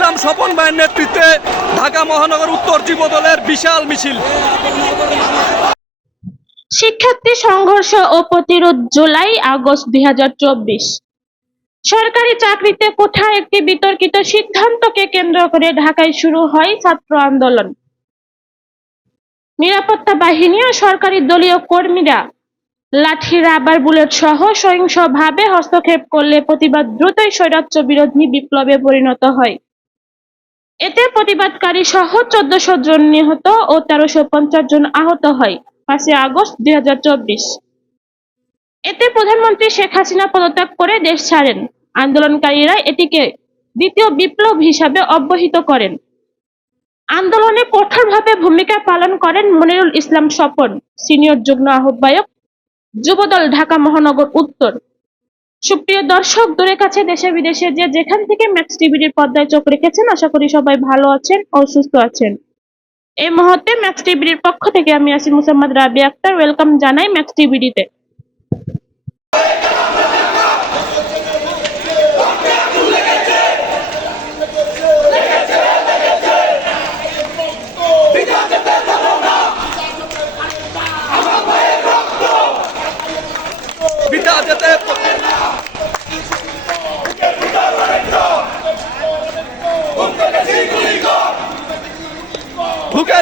ইসলাম স্বপন ভাইয়ের নেতৃত্বে ঢাকা মহানগর উত্তর যুবদলের বিশাল মিছিল। শিক্ষার্থী সংঘর্ষ ও প্রতিরোধ জুলাই আগস্ট দুই সরকারি চাকরিতে কোঠায় একটি বিতর্কিত সিদ্ধান্তকে কেন্দ্র করে ঢাকায় শুরু হয় ছাত্র আন্দোলন। নিরাপত্তা বাহিনী ও সরকারি দলীয় কর্মীরা লাঠি, রাবার, বুলেট সহ সহিংসভাবে হস্তক্ষেপ করলে প্রতিবাদ দ্রুতই স্বৈরাচ্য বিরোধী বিপ্লবে পরিণত হয়। এতে প্রতিবাদকারী সহ চোদ্দশো জন নিহত ও তেরোশো পঞ্চাশ জন আহত হয়, পাঁচই আগস্ট দুই হাজার চব্বিশ। এতে প্রধানমন্ত্রী শেখ হাসিনা পদত্যাগ করে দেশ ছাড়েন। আন্দোলনকারীরা এটিকে দ্বিতীয় বিপ্লব হিসাবে অব্যাহত করেন। আন্দোলনে কঠোরভাবে ভূমিকা পালন করেন মনিরুল ইসলাম স্বপন। সিনিয়র যুগ্ম আহ্বায়ক যুবদল ঢাকা মহানগর উত্তর। সুপ্রিয় দর্শক, দূরে কাছে দেশে বিদেশে যে যেখান থেকে ম্যাক্স টিভির পর্দায় চোখ রেখেছেন, আশা করি সবাই ভালো আছেন ও সুস্থ আছেন। এই মুহূর্তে ম্যাক্স টিভির পক্ষ থেকে আমি আসি মুসাম্মদ রাবি আক্তার ওয়েলকাম জানাই ম্যাক্স টিভিতে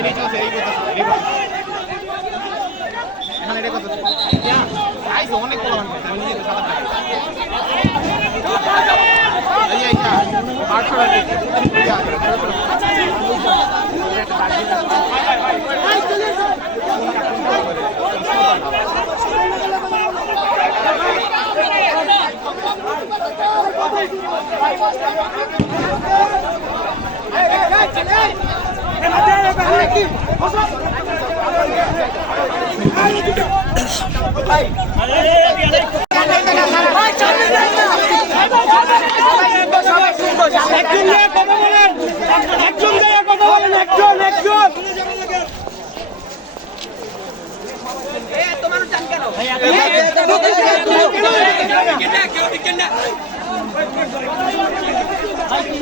হ্যাঁ হ্যাঁ চলছে এই কথা কথা এখন এটাই কথা আটশো একজন নিয়ে কথা বলেন একজন নিয়ে কথা বলেন একজন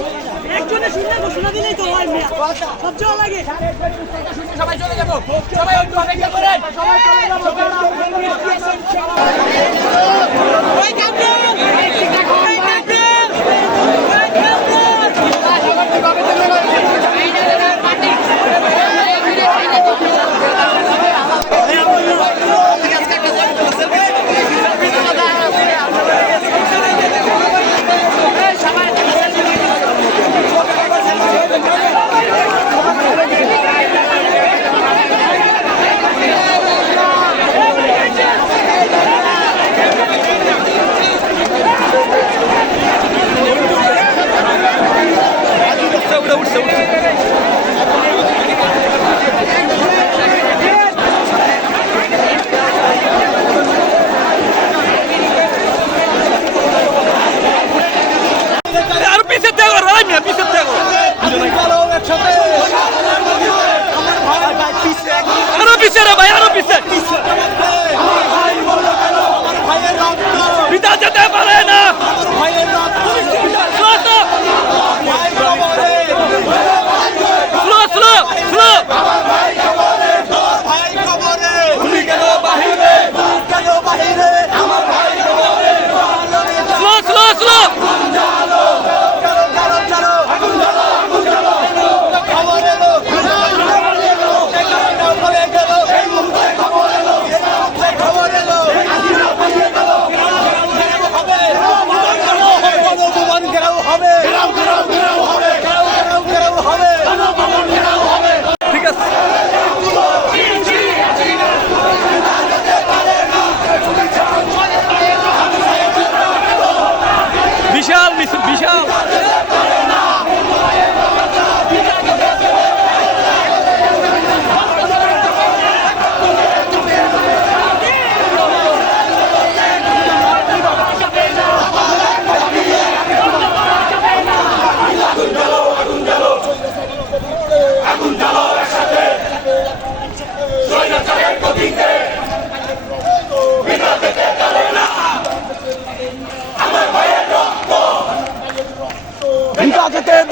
একজন একজনের শুনে ঘোষণা দিলেই তো হয় মিয়া লাগে। সবাই চলে যাব। সবাই একটু অপেক্ষা করেন সবাই চলে যাব।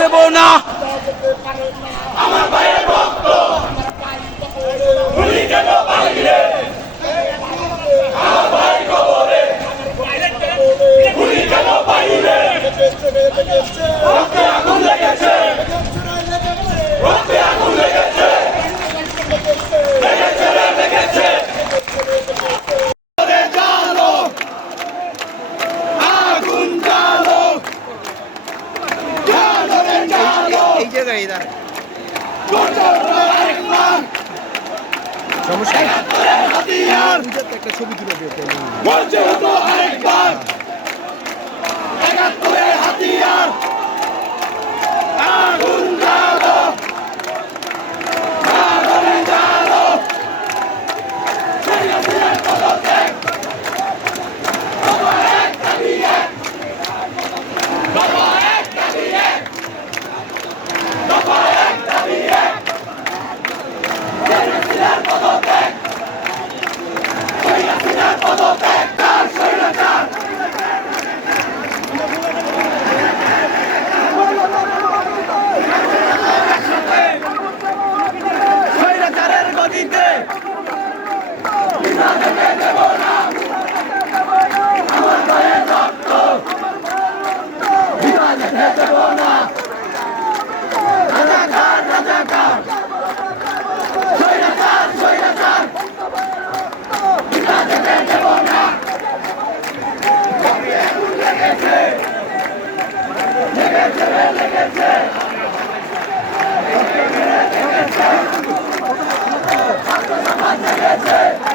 দেব না এই জায়গায় ইধার মরছে হতো আরেকবার। একাত্তরের স্বৈরাচারের গদিতে শেখ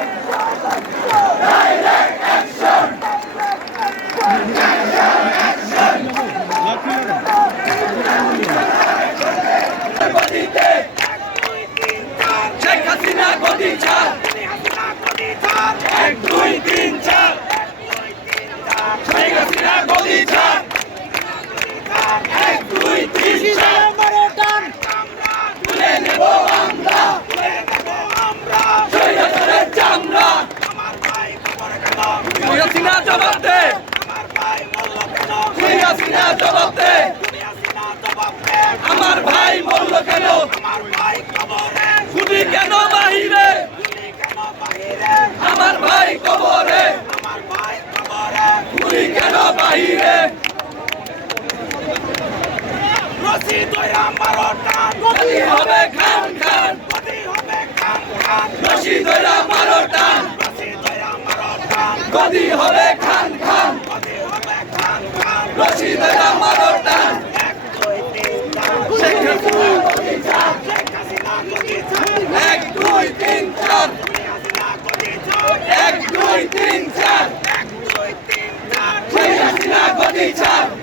কেন? খুদি কেন বাহিরে? আমার ভাই কবরে। খুদি কেন বাহিরে? রশিদরা মারো টান গদি হবে খান খান। কদি হবে খান রশি দইরা মারো টান। গদি হবে খান খান। রশি দইরা মারো টান শেখ anytime.